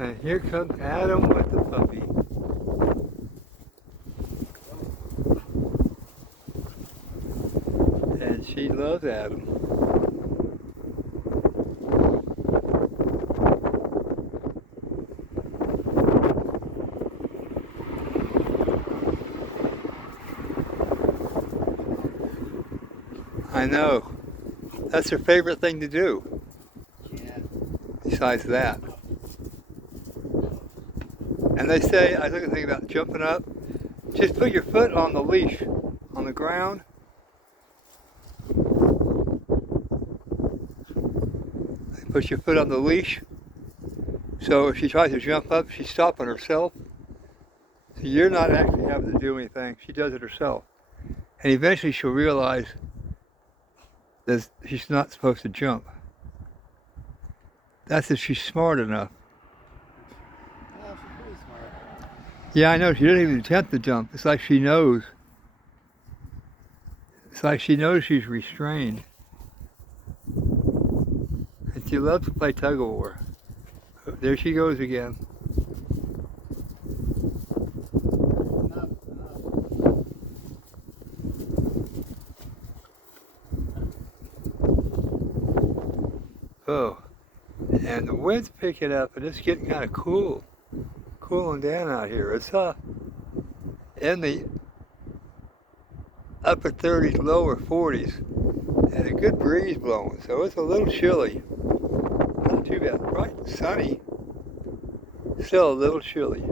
And here comes Adam with the puppy. And she loves Adam. I know. That's her favorite thing to do, Yeah. besides that. And they say, I was thinking about jumping up, just put your foot on the leash, on the ground. Put your foot on the leash. So if she tries to jump up, she's stopping herself. So you're not actually having to do anything. She does it herself. And eventually she'll realize that she's not supposed to jump. That's if she's smart enough. Well, she's pretty smart. Yeah, I know. She doesn't even attempt to jump. It's like she knows. It's like she knows she's restrained. And she loves to play tug of war. There she goes again. Enough. Oh, and the wind's picking up and it's getting kind of cool. Cooling down out here. It's in the upper 30s, lower 40s, and a good breeze blowing, so it's a little chilly. Not too bad. Bright and sunny. Still a little chilly.